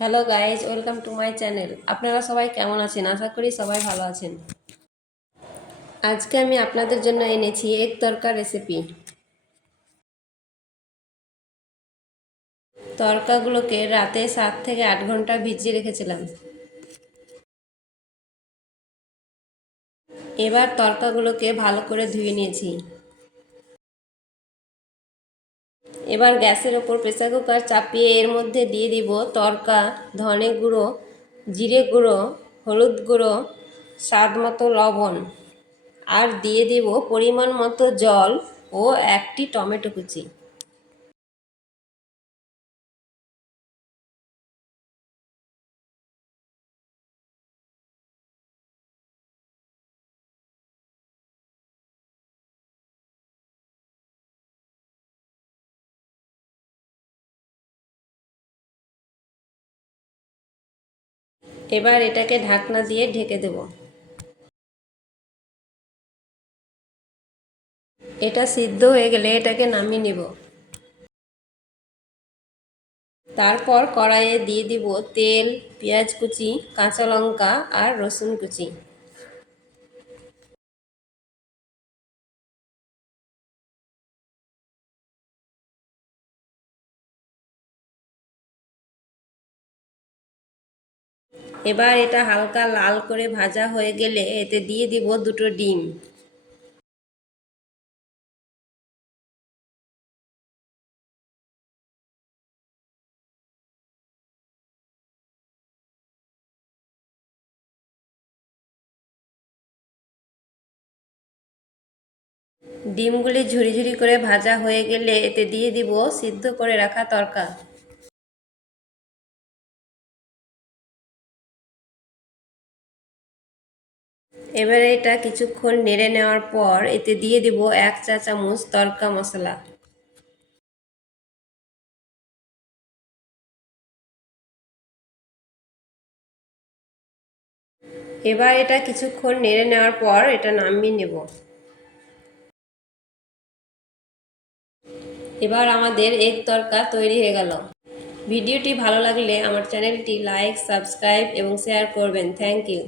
Hello guys, welcome to my channel. আপনারা সবাই কেমন আছেন? আশা করি সবাই ভালো আছেন। আজকে আমি আপনাদের জন্য এনেছি এগ তরকা রেসিপি। তরকাগুলোকে রাতে 7 থেকে 8 ঘন্টা ভিজিয়ে রেখেছিলাম। এবার তরকাগুলোকে ভালো করে ধুয়ে নিয়েছি। এবার গ্যাসের ওপর প্রেসার কুকার চাপিয়ে এর মধ্যে দিয়ে দিব তরকা, ধনে গুঁড়ো, জিরে গুঁড়ো, হলুদ গুঁড়ো, স্বাদ মতো লবণ, আর দিয়ে দেব পরিমাণ মতো জল ও একটি টমেটো কুচি। এবার এটাকে ঢাকনা দিয়ে ঢেকে দেব। এটা সিদ্ধ হয়ে গেলে এটাকে নামিয়ে নেব। তারপর কড়াইয়ে দিয়ে দিব তেল, পেঁয়াজ কুচি, কাঁচা লঙ্কা আর রসুন কুচি। এবার এটা হালকা লাল করে ভাজা হয়ে গেলে এতে দিয়ে দিব দুটো ডিম। ডিমগুলি ঝুরি ঝুরি করে ভাজা হয়ে গেলে এতে দিয়ে দিব সিদ্ধ করে রাখা তরকা। এবারে এটা কিছুক্ষণ নেড়ে নেওয়ার পর এতে দিয়ে দিব 1 চা চামচ তরকা মশলা। এবার এটা কিছুক্ষণ নেড়ে নেওয়ার পর এটা নামিয়ে নেব। এবার আমাদের এগ তরকা তৈরি হয়ে গেল। ভিডিওটি ভালো লাগলে আমার চ্যানেলটি লাইক, সাবস্ক্রাইব এবং শেয়ার করবেন। Thank you.